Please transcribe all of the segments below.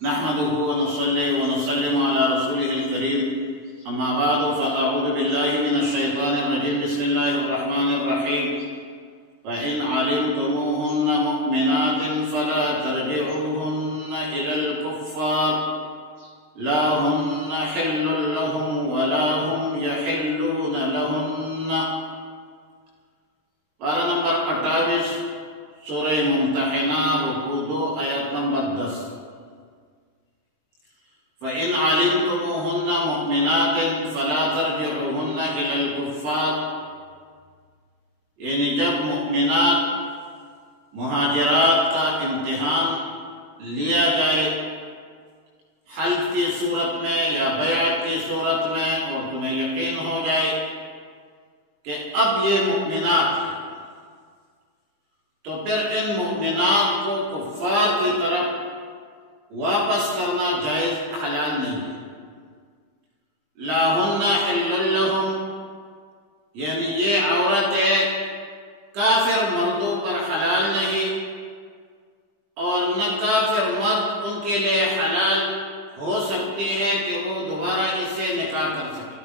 نحمده ونصلي ونسلم على رسوله الكريم أما بعد فأعوذ بالله من الشيطان الرجيم بسم الله الرحمن الرحيم فإن علمتموهن مؤمنات فلا ترجعوهن إلى الكفار لا هن حل لهم ولا هم يحلون لهن. پارہ نمبر 28 سورہ ممتحنہ رکوع 2 آیت نمبر 10. فَإِنْ عَلِمْتُمُوهُنَّ مُؤْمِنَاتٍ فَلَا تَرْجِعُوهُنَّ إِلَى الْكُفَّارِ، یعنی جب مؤمنات مہاجرات کا امتحان لیا جائے حلف کی صورت میں یا بیعت کی صورت میں اور تمہیں یقین ہو جائے کہ اب یہ مؤمنات ہیں، تو پھر ان مؤمنات کو کفار کی طرف واپس کرنا جائز حلال نہیں ہے. لا ہن حل لہم، یعنی یہ عورتیں کافر مردوں پر حلال نہیں اور نہ کافر مرد ان کے لیے حلال ہو سکتی ہے کہ وہ دوبارہ اس سے نکاح کر سکے.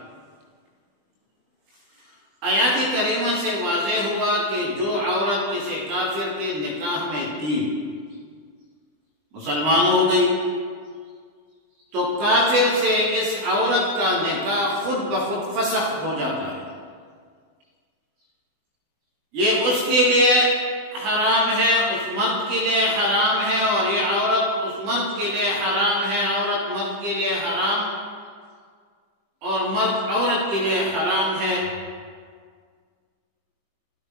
آیات کریمہ سے واضح ہوا کہ جو عورت کسی کافر کے نکاح میں تھی مسلمان ہو گئی تو کافر سے اس عورت کا نکاح خود بخود فسخ ہو جاتا ہے. یہ اس کے لیے حرام ہے، اس مرد کے لیے حرام ہے، اور یہ عورت اس مرد کے لیے حرام ہے، عورت مرد کے لیے حرام اور مرد عورت کے لیے حرام ہے.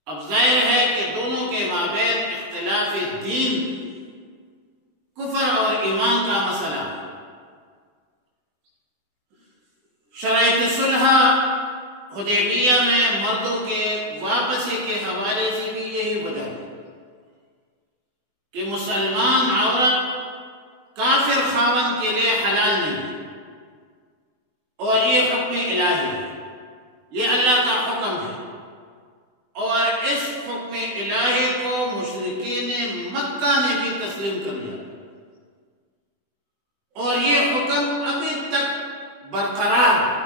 اب ظاہر ہے کہ دونوں کے مابین اختلاف دین کفر اور ایمان کا مسئلہ ہے. شرائط صلح حدیبیہ میں مردوں کے واپسی کے حوالے سے بھی یہی وجہ ہے کہ مسلمان عورت کافر خاوند کے لیے حلال نہیں، اور یہ حکم الہی ہے، یہ اللہ کا حکم ہے، اور اس حکم الہی کو مشرکین مکہ نے بھی تسلیم کر لیا، اور یہ حکم ابھی تک برقرار ہے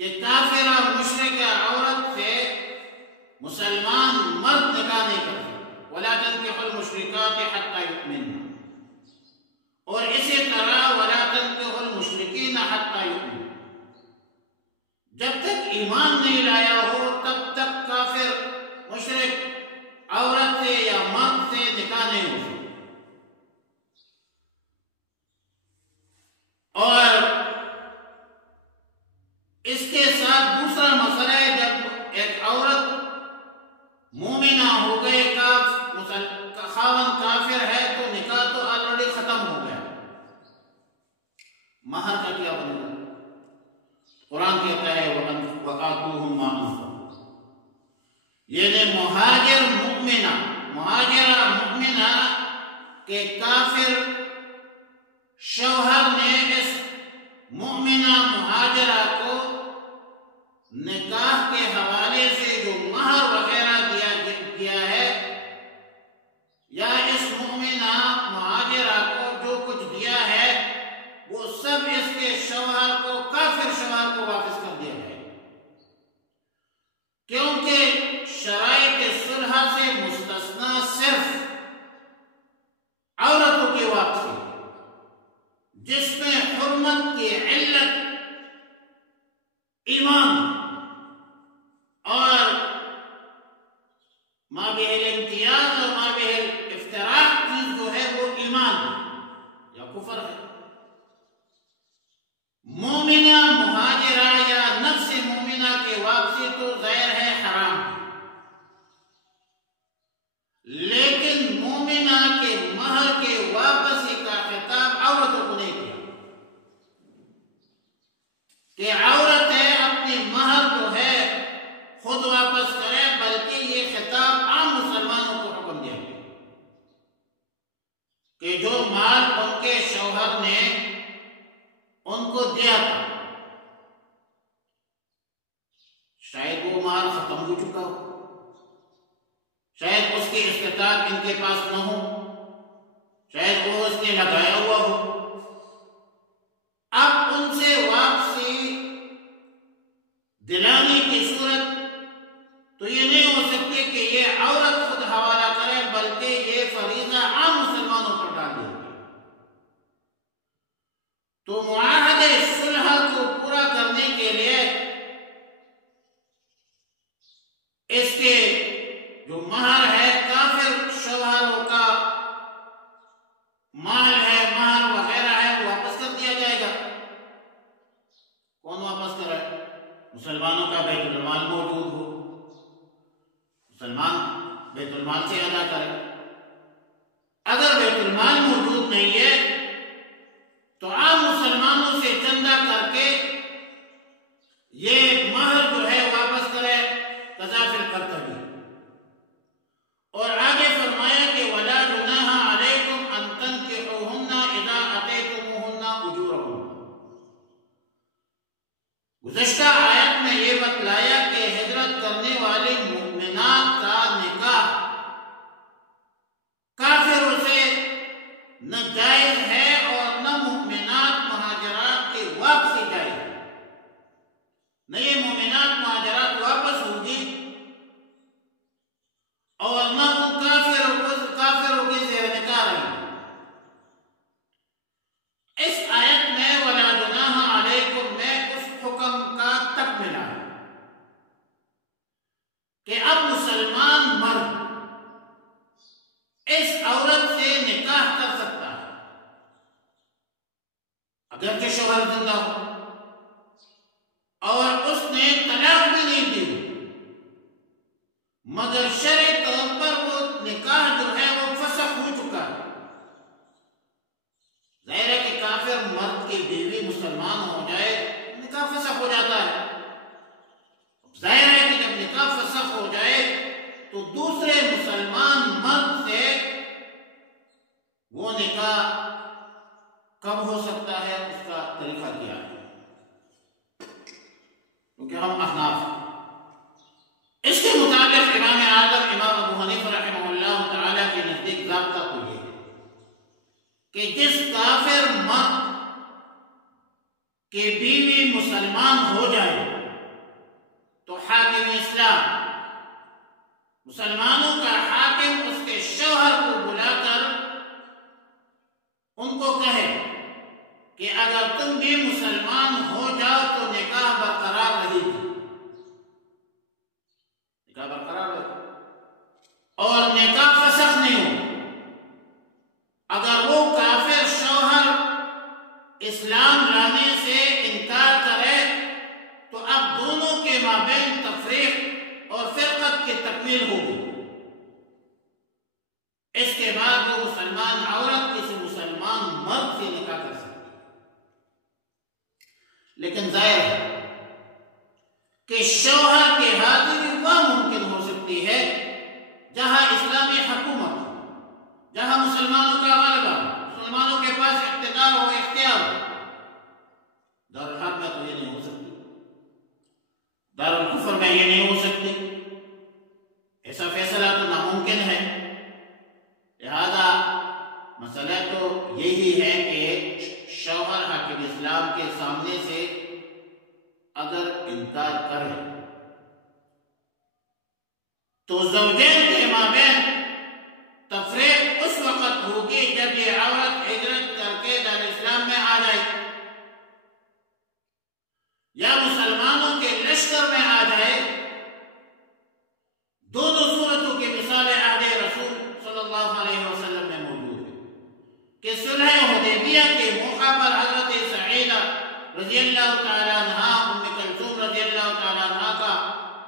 کہ کافرہ مشرکہ عورت سے مسلمان مرد نکاح نہیں کرتے. وَلَا تَنكِحُوا الْمُشْرِكَاتِ حَتَّى يُؤْمِنَّ، اور اسی طرح وَلَا تَنكِحُوا الْمُشْرِكِينَ حَتَّى يُؤْمِنَّ، جب تک ایمان نہیں لایا ہو تب تک کافر مشرک عورت سے یا مرد سے نکاح نہیں ہو سکتا. اور اس کے ساتھ دوسرا مسئلہ ہے، جب ایک عورت مومنہ ہو گئے خاوند کافر ہے تو نکاح تو آلریڈی ختم ہو گیا. مہر کا کیا بنے گا؟ قرآن کہتا ہے وَآتُوهُم مَا أَنفَقُوا، یعنی مہاجرہ مؤمنہ کے کافر شوہر نے اس مؤمنہ مہاجرہ کو نکاح کے حوالے سے جو مہر وغیرہ دیا ہے، یا اس مؤمنہ مہاجرہ کو جو کچھ دیا ہے وہ سب اس کے شوہر کو، کافر شوہر کو واپس کر دیا ہے، کیونکہ شرائط صلح سے مستثنا صرف عورتوں کی واپسی جس میں حرمت کی علت ایمان اور مابہ الامتیاز اور مابہ الافتراق چیز جو ہے وہ ایمان یا کفر ہے. مومنہ مہاجرہ یا نفس مومنہ کے واپسی تو ظاہر ہے حرام ہے، لیکن مومنہ کے مہر کے واپسی کا خطاب عورتوں کو نہیں کیا کہ عورتیں اپنی مہر جو ہے خود واپس کریں، بلکہ یہ خطاب عام مسلمانوں کو حکم دیا گیا کہ جو مال ان کے شوہر نے ان کو دیا تھا، شاید وہ مال ختم ہو چکا ہو، شاید اس کی استطاعت ان کے پاس نہ ہو، شاید وہ اس نے لگایا ہوا ہو، اب ان سے واپسی دلانے کی صورت تو یہ نہیں ہو سکتی کہ یہ عورت خود حوالہ کرے، بلکہ یہ فریضہ عام مسلمانوں پر ڈال دیا گیا۔ تو معاہدے صلح کو پورا کرنے کے لیے اس کے جو مہر ہے، کافر شوہروں کا مال ہے، مہر وغیرہ ہے، وہ واپس کر دیا جائے گا۔ کون واپس کرے؟ مسلمانوں کا بیت المال موجود ہو، مسلمان بیت المال سے ادا کرے۔ اگر بیت المال موجود نہیں ہے تو عام مسلمانوں سے چندہ کر کے یہ مہر جو ہے واپس کرے، قضا فی القرطبی۔ اور آگے فرمایا کہ وَلَا جُنَاحَ عَلَيْكُمْ أَن تَنكِحُوهُنَّ إِذَا آتَيْتُمُوهُنَّ أُجُورَهُنَّ۔ گزشتہ آیت میں یہ بتلایا کہ ہجرت کرنے والی مومنات کا نکاح کافروں سے نہ جائز ہے اور نہ مومنات مہاجرات کی واپسی جائز ہے۔ نہ یہ مومنات مہاجرات واپس ہوگی اور نہ ان کافروں کی زیر نکاح رہی۔ اس آیت میں وَلَا جُنَاحَ عَلَيْكُمْ میں اس حکم کا تکملہ ہے کہ اب مسلمان مرد اس عورت سے نکاح کر سکتا ہے اگرچہ شوہر زندہ ہو، اور اس نے طلاق بھی نہیں دی، مگر شرعی طور پر وہ نکاح جو ہے وہ فسخ ہو چکا ہے۔ ظاہر ہے کہ کافر مرد کی بیوی مسلمان ہو جائے، نکاح فسخ ہو جاتا ہے۔ ظاہر ہے کہ جب نکاح فسخ ہو جائے تو دوسرے مسلمان مرد سے وہ نکاح کب ہو سکتا ہے، اس کا طریقہ کیا ہے؟ کیونکہ ہم احناف ہیں۔ اس کے مطابق امام اعظم امام ابو حنیفہ رحمہ اللہ تعالی کے نزدیک ضابطہ تو یہ ہے کہ جس کافر مرد کی بیوی مسلمان ہو جائے تو حاکم اسلام، مسلمانوں کا حاکم، اس کے شوہر کو بلا کر ان کو کہے کہ اگر تم بھی مسلمان ہو جاؤ تو نکاح برقرار رہے گی، نکاح برقرار رہے گی اور نکاح فسخ نہیں ہو۔ اگر وہ کافر شوہر اسلام لانے سے انکار کرے تو اب دونوں کے مابین تفریق اور فرقت کی تکمیل ہوگی۔ اس کے بعد وہ مسلمان عورت کسی مسلمان مرد سے نکاح کر سکتی ہے۔ لیکن ظاہر ہے کہ شوہر کی حاضری وہ ممکن ہو سکتی ہے جہاں اسلامی حکومت ہو، جہاں مسلمانوں کا غلبہ ہو، مسلمانوں کے پاس اقتدار ہو، اختیار ہو۔ دارالحرب میں تو یہ نہیں ہو سکتی، دارالکفر میں یہ نہیں ہو سکتی، ایسا فیصلہ تو ناممکن ہے۔ لہذا مسئلہ تو یہی ہے کہ شوہر حاکم اسلام کے سامنے سے اگر انکار کرے تو زوجین کے مابین تفریق اس وقت ہوگی جب یہ عورت ہجرت کر کے دار اسلام میں آ جائے یا مسلمانوں کے لشکر میں آ جائے۔ دونوں صورتوں کی مثال عہد رسول صلی اللہ علیہ وسلم میں موجود ہے کہ صلح حدیبیہ کے موقع پر حضرت سعیدہ رضی اللہ تعالیٰ عنہ، ام کلثوم رضی اللہ تعالیٰ عنہ کا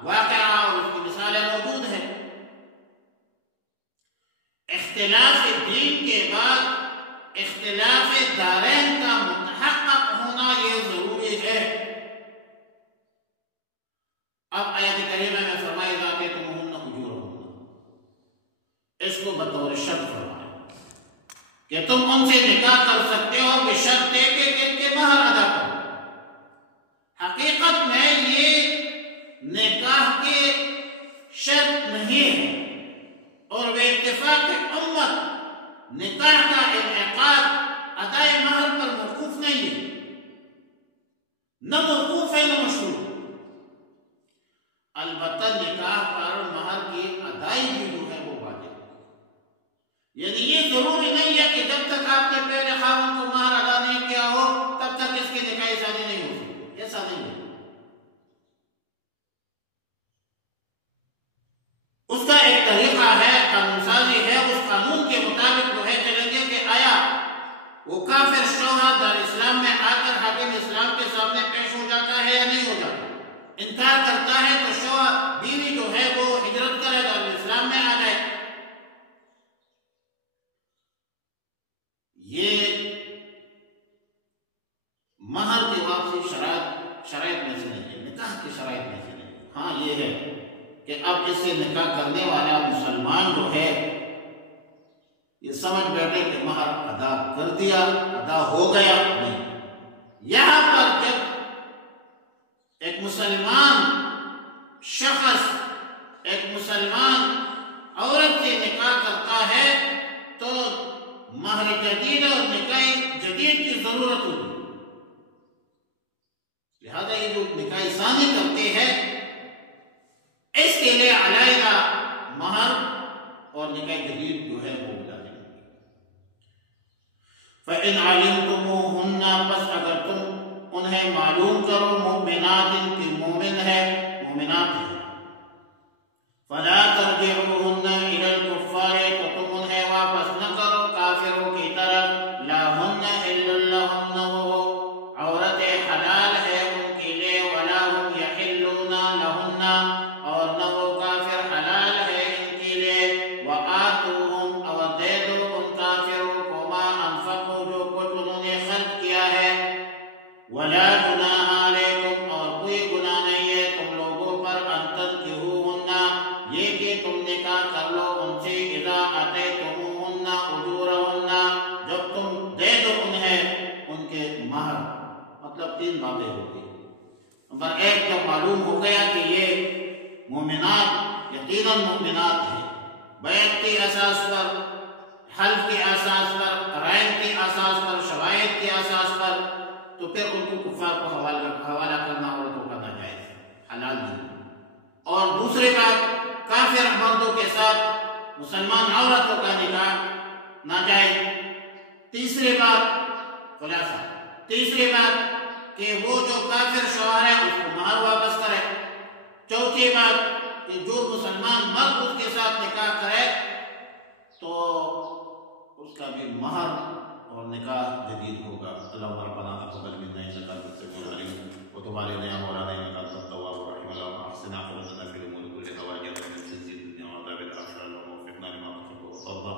واقعہ اور اس کی مثالیں موجود ہیں۔ اختلاف دین کے بعد اختلاف دارین کا متحقق ہونا یہ ضروری ہے۔ اب آیت کریمہ میں فرمائے ذاتے تمہن اجورہن، اس کو بطور شرط فرمایا کہ تم ان سے نکاح کر سکتے ہو بشرط کہ ان کے مہر ادا کرو۔ حقیقت میں یہ نکاح کی شرط نہیں ہے، اور بے اتفاق امت نکاح کا انعقاد انکار کرتا ہے تو شوہر بیوی جو ہے وہ ہجرت کرے گا، اسلام میں آ جائے۔ یہ مہر کی واپسی شرائط میں سے نہیں ہے، نکاح کی شرائط میں سے نہیں۔ ہاں یہ ہے کہ اب اس سے نکاح کرنے والا مسلمان جو ہے یہ سمجھ بیٹھے کہ مہر ادا کر دیا، ادا ہو گیا، نہیں۔ یہاں پر جب ایک مسلمان شخص ایک مسلمان عورت سے نکاح کرتا ہے تو مہر جدید اور نکاح جدید کی ضرورت ہوتی ہے، لہذا یہ جو نکاح ثانی کرتے ہیں اس کے لیے علیحدہ مہر اور نکاح جدید جو ہے وہ لازم ہے۔ فَإِنْ عَلِمْتُمُوهُنَّ، پس اگر تم انہیں معلوم کرو، مؤمنات کی مومن ہے، مومنات ہے، فَلَا تَرْجِعُوهُنَّ إِلَى الْكُفَّارِ، تو تم انہیں واپس نہ کرو کافروں کی طرف، لَا هُنَّ حِلٌّ لَهُنَّ، وہ عورت حلال ہے ان کے لیے، وَلَا هُمْ يَحِلُّونَ لَهُنَّ، اور نہ وہ کافر حلال ہے ان کے لیے، وَآتُوهُمْ، اور دے دو ان کافروں کو، مَا أَنفَقُوا، جو کچھ انہوں نے خرچ کیا ہے، وَلَا جُنَاحَ عَلَيْكُمْ، اور کوئی گناہ نہیں ہے تم لوگوں پر، أَن تنكحوهن، یہ کہ تم نکاح کر لو ان سے، إِذَا آتَيْتُمُوهُنَّ أُجُورَهُنَّ، جب تم دے دو انہیں ان کے مہر۔ مطلب تین باتیں ہوتی ہیں۔ نمبر ایک، جب معلوم ہو گیا کہ یہ مومنات یقیناً مومنات ہیں، بیعت کے اساس پر، حلف کے اساس پر، قرائن کے اساس پر، شواہد کے اساس پر، تو پھر ان کو کفار کو حوالہ کرنا عورتوں کا ناجائز ہے، حلال نہیں۔ اور دوسری بات، کافر مردوں کے ساتھ مسلمان عورتوں کا نکاح ناجائز۔ تیسری بات، خلاصہ تیسری بات کہ وہ جو کافر شوہر ہے اس کو مہر واپس کرے۔ چوتھی بات کہ جو مسلمان مرد اس کے ساتھ نکاح کرے تو اس کا بھی مہر اور نکاح جدید ہوگا۔ اللہم ربنا تقبل منا انک انت السمیع العلیم وتب علینا مولانا انک انت التواب الرحیم، اللہم احسن عاقبتنا فی الامور كلها واجرنا من خزي الدنيا وعذاب الاخرة، اللهم وفقنا لما تحب وترضى،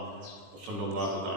وصلى الله